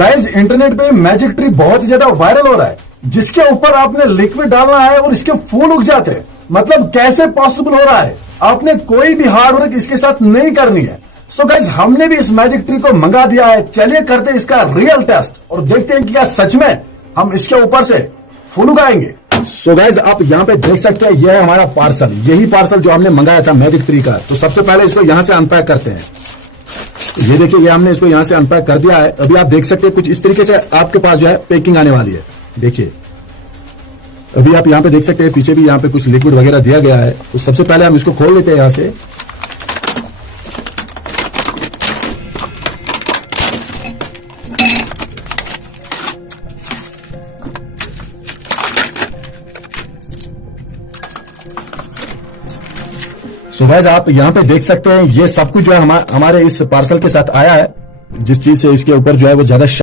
Guys internet पे magic tree बहुत ही ज्यादा वायरल हो रहा है, जिसके ऊपर आपने लिक्विड डालना है और इसके फूल उग जाते हैं। मतलब कैसे पॉसिबल हो रहा है? आपने कोई भी हार्ड वर्क इसके साथ नहीं करनी है। सो गाइस हमने भी इस मैजिक ट्री को मंगा दिया है। चलिए करते हैं इसका रियल टेस्ट और देखते हैं कि क्या सच में हम इसके ऊपर से फूल उगाएंगे। सो गाइस आप यहाँ पे देख सकते हैं, यह है हमारा पार्सल। यही पार्सल जो हमने मंगाया था मैजिक ट्री का। तो सबसे पहले इसको यहाँ से अनपैक करते हैं। ये देखिए, ये हमने इसको यहाँ से अनपैक कर दिया है। अभी आप देख सकते हैं कुछ इस तरीके से आपके पास जो है पैकिंग आने वाली है। देखिए अभी आप यहाँ पे देख सकते हैं, पीछे भी यहाँ पे कुछ लिक्विड वगैरह दिया गया है। तो सबसे पहले हम इसको खोल लेते हैं यहाँ से। सो गाइस आप यहाँ पे देख सकते हैं, ये सब कुछ जो है हमारे इस पार्सल के साथ आया है। जिस चीज से इसके ऊपर जो है वो ज्यादा